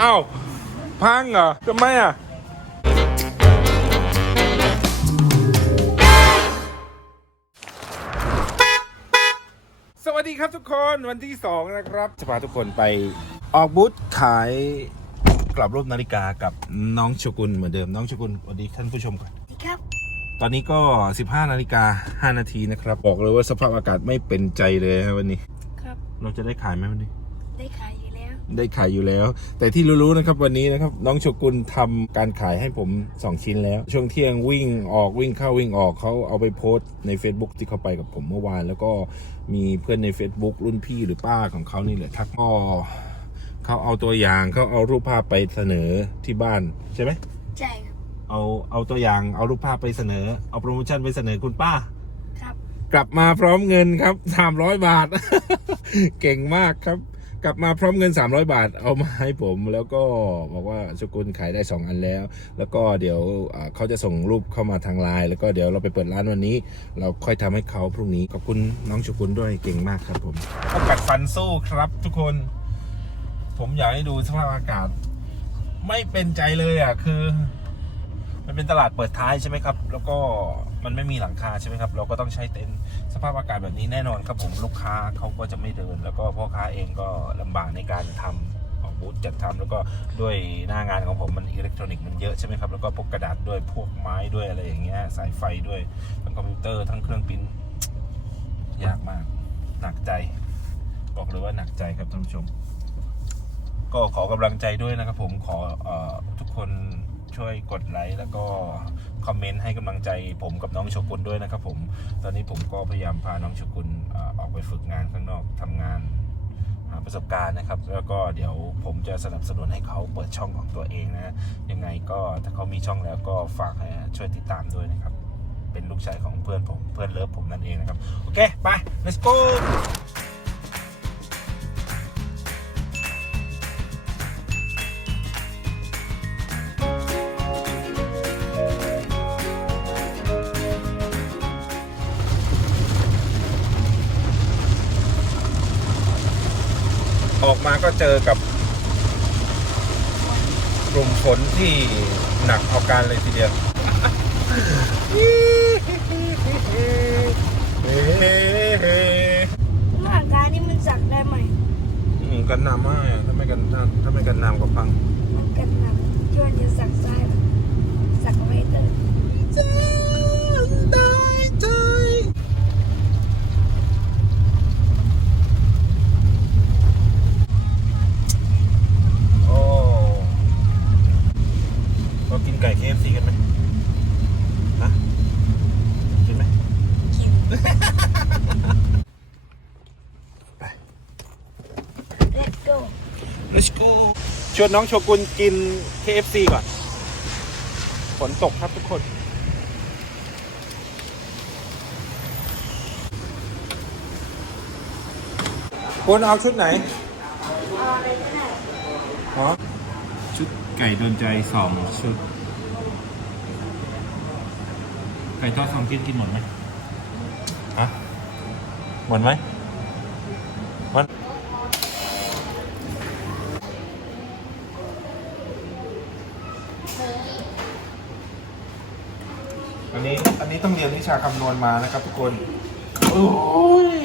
อ้าวพังเหรอทำไมอะสวัสดีครับทุกคนวันที่ 2 นะครับ จะพาทุกคนไปออกบูธขายกลับรูปนาฬิกากับน้องชกุลเหมือนเดิมน้องชกุลสวัสดีท่านผู้ชมก่อนสวัสดีครับ ตอนนี้ก็ 15 นาฬิกา 5 นาทีนะครับ บอกเลยว่าสภาพอากาศไม่เป็นใจเลยครับวันนี้ ครับ เราจะได้ขายไหมวันนี้ ได้ขายอยู่แล้ว ได้ขายอยู่แล้ว แต่ที่รู้ๆนะครับวันนี้นะครับน้องโชกุนทำการขายให้ผม 2 ชิ้นแล้ว ช่วงเที่ยงวิ่งออกวิ่งเข้าวิ่งออกเขาเอาไปโพสต์ใน Facebook ที่เขาไปกับผมเมื่อวาน แล้วก็มีเพื่อนใน Facebook รุ่นพี่หรือป้าของเขานี่แหละทักก็เขาเอาตัวอย่างเขาเอารูปภาพไปเสนอที่บ้านใช่ไหมใช่ครับเอาเอาตัวอย่างเอารูปภาพไปเสนอ เอาโปรโมชั่นไปเสนอคุณป้า ครับ กลับมาพร้อมเงินครับ300บาท เก่งมากครับ กลับมาพร้อมเงิน 300 บาทเอามาให้ผม แล้วก็บอกว่าสกุลขายได้ 2 อันแล้ว แล้วก็เดี๋ยวเขาจะส่งรูปเข้ามาทางไลน์แล้วก็เดี๋ยวเราไปเปิดร้านวันนี้ เราค่อยทำให้เขาพรุ่งนี้ขอบคุณน้องชกุลด้วยเก่งมากครับผมกัดฟันสู้ครับทุกคน ผมอยากให้ดูสภาพอากาศ ไม่เป็นใจเลยอะคือ มันเป็นตลาดเปิดท้ายใช่ไหมครับ แล้วก็ มันไม่มีหลังคาใช่ไหมครับ เราก็ต้องใช้เต็นท์สภาพอากาศแบบนี้แน่นอนครับผมลูกค้าเขาก็จะไม่เดิน แล้วก็พ่อค้าเองก็ลำบากในการทำออกบูธจัดทำแล้วก็ด้วยหน้างานของผมมันอิเล็กทรอนิกส์มันเยอะใช่ไหมครับ แล้วก็พวกกระดาษด้วยพวกไม้ด้วยอะไรอย่างเงี้ยสายไฟด้วยทั้งคอมพิวเตอร์ทั้งเครื่องปริ้นท์ยากมาก หนักใจ บอกเลยว่าหนักใจครับท่านผู้ชม ก็ขอกำลังใจด้วยนะครับผมขออทุกคน ช่วยกดไลค์แล้วก็คอมเมนต์ให้กำลังใจผมกับน้องโชกุนด้วยนะครับผมตอนนี้ผมก็พยายามพาน้องโชกุนออกไปฝึกงานข้างนอกทำงานหาประสบการณ์นะครับ แล้วก็เดี๋ยวผมจะสนับสนุนให้เขาเปิดช่องของตัวเองนะยังไงก็ถ้าเขามีช่องแล้วก็ฝากช่วยติดตามด้วยนะครับ เป็นลูกชายของเพื่อนผมเพื่อนเลิฟผมนั่นเองนะครับ โอเค ไป let's go ออกมาก็เจอกับกลุ่มฝนที่หนักเอาการเลยทีเดียวมื่อการนี้มันสักได้ไหมอืมกันน้ำมากถ้าไม่กันน้ำถ้าไม่กันน้ำก็พัง มันกันหนักช่วยจะสักซ้สักไว้เตอร์ โอ้เรากินไก่ KFC กันไหมฮะกินไหม กิน ไป let's go let's go ชวนน้องโชกุนกิน KFC ก่อน ฝนตกครับทุกคน คุณเอาชุดไหนอ๋อชุดไก่โดนใจสองชุด ไก่ทอดสองชิ้นกินหมดไหมฮะหมดไหมหม นี้อันนี้ต้องเรียนวิชาคำนวณมานะครับทุกคนโอ้ย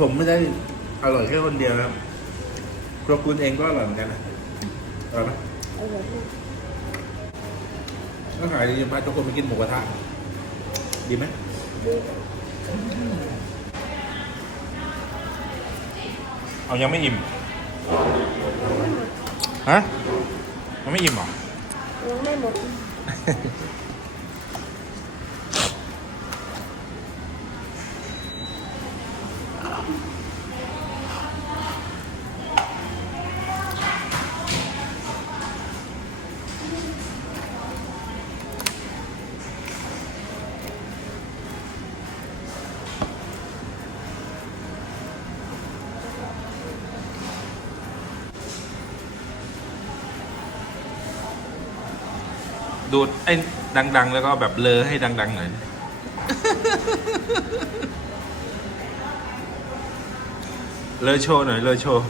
ผมไม่ได้อร่อยแค่คนเดียวนะครับครัวคุณเองก็อร่อยเหมือนกันนะอร่อยไหมโอ้โหก็ขายดีมาทุกคนไปกินหมูกระทะดีไหมเอายังไม่อิ่มฮะมันไม่อิ่มหรอยังไม่หมด ดูดไอ้ดัง ๆ แล้วก็แบบเลอให้ดัง ๆ หน่อยเลอโชว์หน่อยเลอโชว์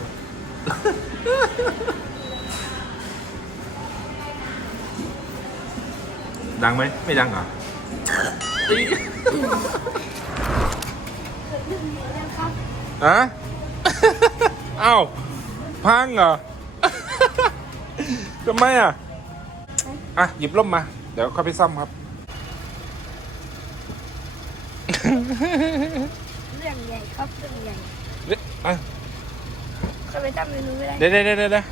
ดังไหมไม่ดังเหรอเกิดเรื่องนี้แล้วครับอะอ้าวพังเหรอทำไมอะ อะ หยิบร่มมา เดี๋ยวเข้าไปซ่อมครับ เรื่องใหญ่ครับเรื่องใหญ่เดี๋ยวอะเข้าไปตั้งเมนูไม่ได้เดี๋ยวเดี๋ยวเดี๋ยวเดี๋ยว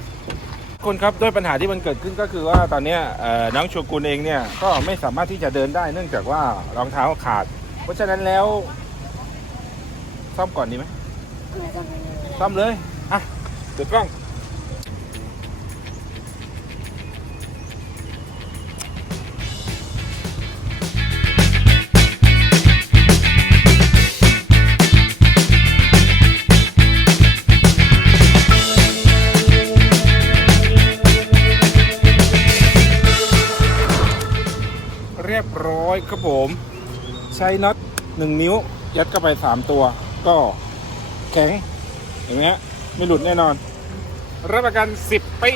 คุณครับด้วยปัญหาที่มันเกิดขึ้นก็คือว่าตอนเนี้ยเอ่อน้องโชกุนเองเนี่ยก็ไม่สามารถที่จะเดินได้เนื่องจากว่ารองเท้าขาด เพราะฉะนั้นแล้ว ซ่อมก่อนดีไหมเข้าไปตั้งเมนูไม่ได้ ซ่อมเลย อะเดี๋ยวกล้อง รียบร้อยครับผม ใช้น็อตหนึ่งนิ้ว ยัดเข้าไปสามตัว ก็แข็งเห็นไหมฮะไม่หลุดแน่นอน รับประกัน 10 ปี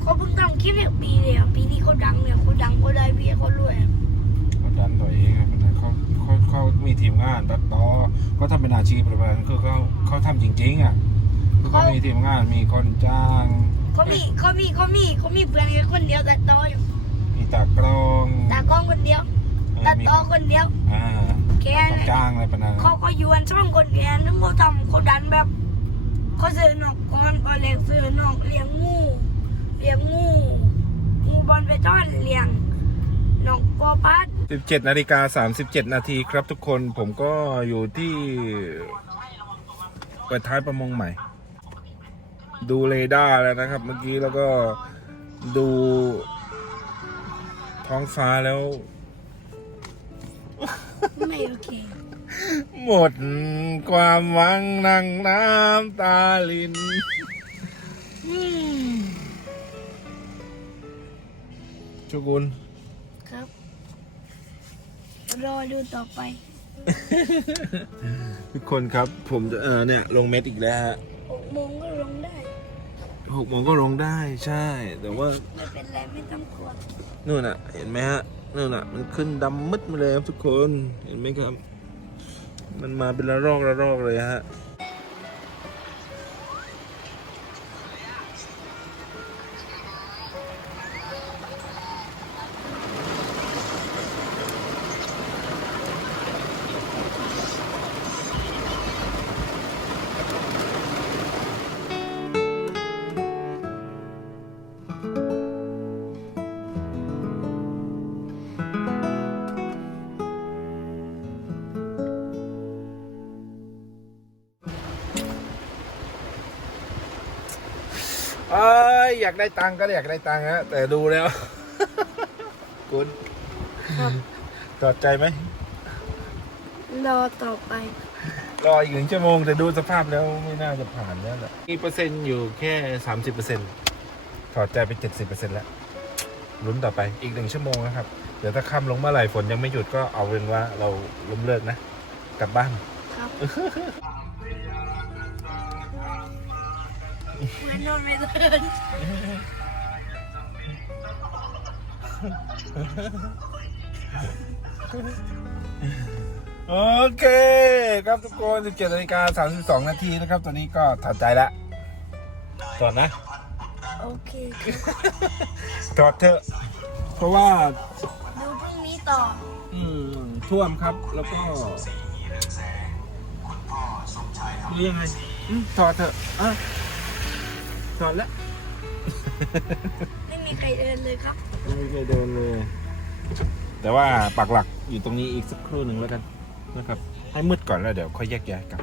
เขาเพิ่งทำคลิปเนี่ยปีเดียวปีนี้เขาดังเนี่ยเขาดังเขาได้เบี้ยเขารวยเขาดันตัวเองอะเขาเขาเขามีทีมงานตัดต่อเขาทำเป็นอาชีพประมาณนั้นคือเขาเขาทำจริงๆอะคือเขามีทีมงานมีคนจ้าง เขามีเขามีเขามีเขามีเพื่อนแค่คนเดียวตัดต่ออยู่มีตากล้องตากล้องคนเดียวเออตัดมีต่อคนเดียวอ่าแค่ต้องนั้นจ้างอะไรประมาณนั้นเขาก็ยวนช่องคนแก่นึกเขาทำเขาดันแบบเขาซื้อนอกก่อนก็เลี้ยงซื้อนอกเลี้ยงงู เลี้ยงงู งูบอลไปทอดเลี้ยงนอกปอพัด17นาฬิกา37 นาทีครับทุกคนผมก็อยู่ที่เปิดท้ายประมงใหม่ ดูเรดาร์แล้วนะครับ เมื่อกี้แล้วก็ดูท้องฟ้าแล้ว ไม่โอเค หมดความหวังนั่งน้ำตาลิน อืม ชุกุลครับ รอดูต่อไป ทุกคนครับผมจะเออเนี่ยลงเม็ดอีกแล้วฮะหกโมงก็ลงได้หกโมงก็ลงได้ใช่ แต่ว่าไม่เป็นไรไม่ต้องกลัวนู่นอะ เห็นไหมฮะนู่นอะ มันขึ้นดำมืดมาเลยครับทุกคนเห็นไหมครับ มันมาเป็นระลอกระลอกเลยฮะ เอ้ยอยากได้ตังค์ก็อยากได้ตังค์ฮะแต่ดูแล้ว คุณครับตอดใจไหมรอต่อไป รออีกหนึ่งชั่วโมงแต่ดูสภาพแล้วไม่น่าจะผ่านแล้วแหละมีเปอร์เซ็นต์อยู่แค่สามสิบเปอร์เซ็นต์ถอดใจไปเจ็ดสิบเปอร์เซ็นต์แล้วลุ้นต่อไปอีกหนึ่งชั่วโมงนะครับ เดี๋ยวถ้าค่ำลงเมื่อไหร่ฝนยังไม่หยุดก็เอาเป็นว่าเราล้มเลิกนะ กลับบ้านครับ เหมือนโดนไม่เดินโอเค ครับทุกคน 17นาฬิกา32 นาทีนะครับ ตอนนี้ก็ถอดใจแล้วถอดนะ โอเคครับถอดเถอะ เพราะว่า ดูพรุ่งนี้ต่อ อืม ท่วมครับ แล้วก็หรือยังไงอืมถอดเถอะอะ ถอดแล้วไม่มีใครเดินเลยครับ ไม่มีใครเดินเลย แต่ว่าปักหลักอยู่ตรงนี้อีกสักครู่หนึ่งแล้วกันนะครับ ให้มืดก่อนแล้วเดี๋ยวค่อยแยกย้ายกลับ